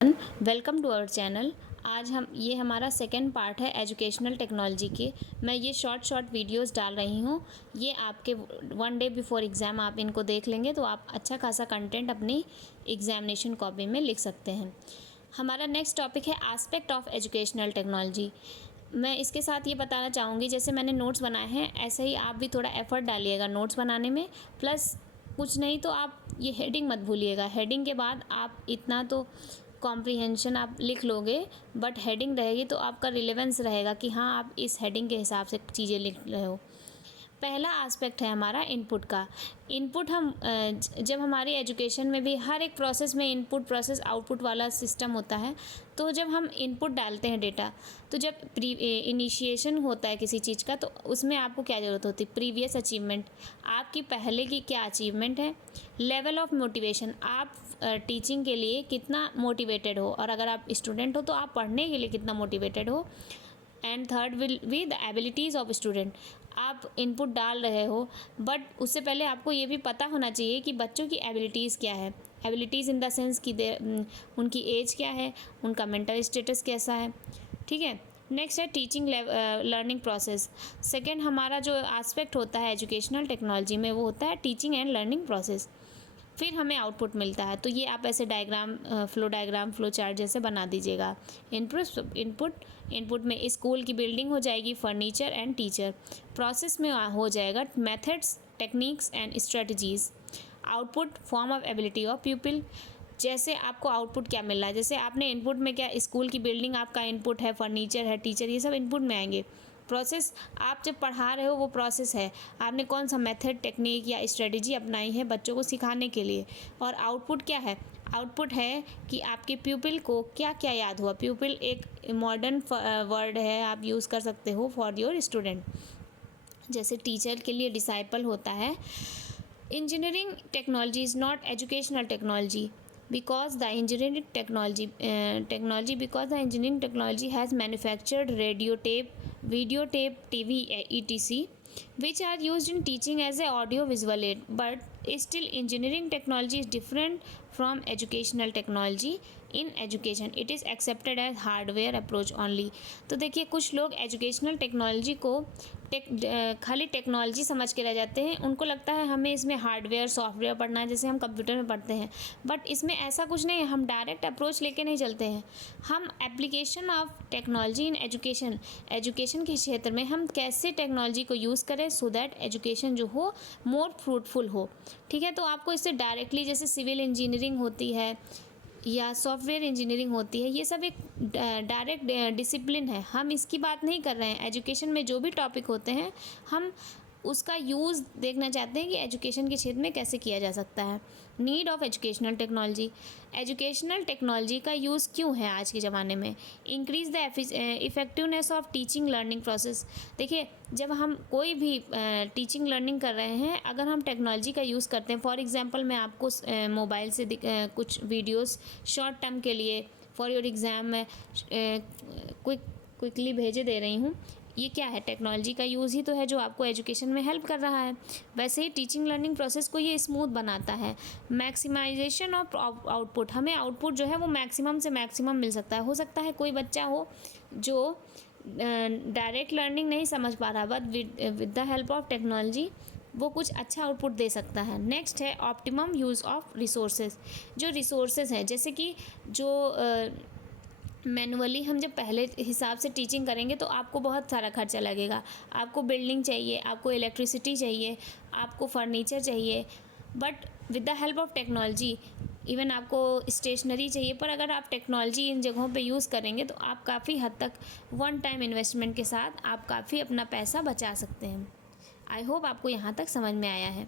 Welcome to our channel. आज ये हमारा सेकेंड पार्ट है एजुकेशनल टेक्नोलॉजी के। मैं ये शॉर्ट वीडियोस डाल रही हूँ। ये आपके 1 डे बिफोर एग्ज़ाम आप इनको देख लेंगे तो आप अच्छा खासा कंटेंट अपनी एग्जामिनेशन कॉपी में लिख सकते हैं। हमारा नेक्स्ट टॉपिक है एस्पेक्ट ऑफ एजुकेशनल टेक्नोलॉजी। मैं इसके साथ ये बताना चाहूँगी, जैसे मैंने नोट्स बनाए हैं ऐसे ही आप भी थोड़ा एफर्ट डालिएगा नोट्स बनाने में। प्लस कुछ नहीं तो आप ये हेडिंग मत भूलिएगा। हेडिंग के बाद आप इतना तो कॉम्प्रिहेंशन आप लिख लोगे, बट हेडिंग रहेगी तो आपका रिलेवेंस रहेगा कि हाँ आप इस हेडिंग के हिसाब से चीज़ें लिख रहे हो। पहला एस्पेक्ट है हमारा इनपुट का। इनपुट हम जब हमारी एजुकेशन में भी हर एक प्रोसेस में इनपुट प्रोसेस आउटपुट वाला सिस्टम होता है। तो जब हम इनपुट डालते हैं डेटा, तो जब इनिशिएशन होता है किसी चीज़ का, तो उसमें आपको क्या ज़रूरत होती है? प्रीवियस अचीवमेंट, आपकी पहले की क्या अचीवमेंट है। लेवल ऑफ मोटिवेशन, आप टीचिंग के लिए कितना मोटिवेटेड हो, और अगर आप स्टूडेंट हो तो आप पढ़ने के लिए कितना मोटिवेटेड हो। And third will be the abilities of student. आप इनपुट डाल रहे हो, बट उससे पहले आपको ये भी पता होना चाहिए कि बच्चों की एबिलिटीज़ क्या है। एबिलिटीज़ इन द सेंस कि उनकी एज क्या है, उनका मेंटल स्टेटस कैसा है। ठीक है। नेक्स्ट है टीचिंग लर्निंग प्रोसेस। सेकेंड हमारा जो एस्पेक्ट होता है एजुकेशनल टेक्नोलॉजी में वो होता है टीचिंग एंड लर्निंग प्रोसेस। फिर हमें आउटपुट मिलता है, तो ये आप ऐसे डायग्राम फ्लो चार्ट जैसे बना दीजिएगा। इनपुट में स्कूल की बिल्डिंग हो जाएगी, फर्नीचर एंड टीचर। प्रोसेस में हो जाएगा methods, techniques and strategies. Output form of ability of people. जैसे आपको आउटपुट क्या मिल रहा है, जैसे आपने इनपुट में क्या, स्कूल की बिल्डिंग आपका इनपुट है, फर्नीचर है, टीचर, ये सब इनपुट में आएंगे। प्रोसेस, आप जब पढ़ा रहे हो वो प्रोसेस है, आपने कौन सा मेथड, टेक्निक या स्ट्रेटजी अपनाई है बच्चों को सिखाने के लिए। और आउटपुट क्या है? आउटपुट है कि आपके प्यूपिल को क्या क्या याद हुआ। प्यूपिल एक मॉडर्न वर्ड है, आप यूज़ कर सकते हो फॉर योर स्टूडेंट। जैसे टीचर के लिए डिसाइपल होता है। Engineering technology is not educational technology because the engineering technology has manufactured radio tape, videotape, TV, etc., which are used in teaching as a audio visual aid. But still engineering technology is different from educational technology. In education it is accepted as hardware approach only. तो देखिए, कुछ लोग educational technology को खाली technology समझ के रह जाते हैं। उनको लगता है हमें इसमें हार्डवेयर सॉफ्टवेयर पढ़ना है, जैसे हम कंप्यूटर में पढ़ते हैं। बट इसमें ऐसा कुछ नहीं है, हम डायरेक्ट अप्रोच लेके नहीं चलते हैं। हम application of technology in education के क्षेत्र में हम कैसे टेक्नोलॉजी को यूज़ करें सो दैट एजुकेशन जो हो मोर फ्रूटफुल हो। ठीक है। तो आपको इससे डायरेक्टली, जैसे सिविल इंजीनियरिंग होती है या सॉफ्टवेयर इंजीनियरिंग होती है, ये सब एक डायरेक्ट डिसिप्लिन है। हम इसकी बात नहीं कर रहे हैं। एजुकेशन में जो भी टॉपिक होते हैं हम उसका यूज़ देखना चाहते हैं कि एजुकेशन के क्षेत्र में कैसे किया जा सकता है। Need of educational technology. Educational technology का यूज़ क्यों है आज के ज़माने में? Increase the effectiveness of teaching learning process. देखिए, जब हम कोई भी टीचिंग लर्निंग कर रहे हैं, अगर हम टेक्नोलॉजी का यूज़ करते हैं, फॉर एग्ज़ाम्पल मैं आपको मोबाइल से कुछ वीडियोस शॉर्ट टर्म के लिए फॉर योर एग्ज़ाम में क्विकली भेजे दे रही हूँ। ये क्या है? टेक्नोलॉजी का यूज़ ही तो है जो आपको एजुकेशन में हेल्प कर रहा है। वैसे ही टीचिंग लर्निंग प्रोसेस को ये स्मूथ बनाता है। Maximization of output. हमें आउटपुट जो है वो मैक्सिमम से मैक्सिमम मिल सकता है। हो सकता है कोई बच्चा हो जो डायरेक्ट लर्निंग नहीं समझ पा रहा, but with the help of technology वो कुछ अच्छा आउटपुट दे सकता है। नेक्स्ट है ऑप्टिमम यूज़ ऑफ रिसोर्सेज। जो रिसोर्सेज हैं, जैसे कि जो मैनुअली हम जब पहले हिसाब से टीचिंग करेंगे तो आपको बहुत सारा खर्चा लगेगा। आपको बिल्डिंग चाहिए, आपको इलेक्ट्रिसिटी चाहिए, आपको फर्नीचर चाहिए। But with the help of technology even आपको स्टेशनरी चाहिए। पर अगर आप टेक्नोलॉजी इन जगहों पे यूज़ करेंगे तो आप काफ़ी हद तक वन टाइम इन्वेस्टमेंट के साथ आप काफ़ी अपना पैसा बचा सकते हैं। आई होप आपको यहाँ तक समझ में आया है।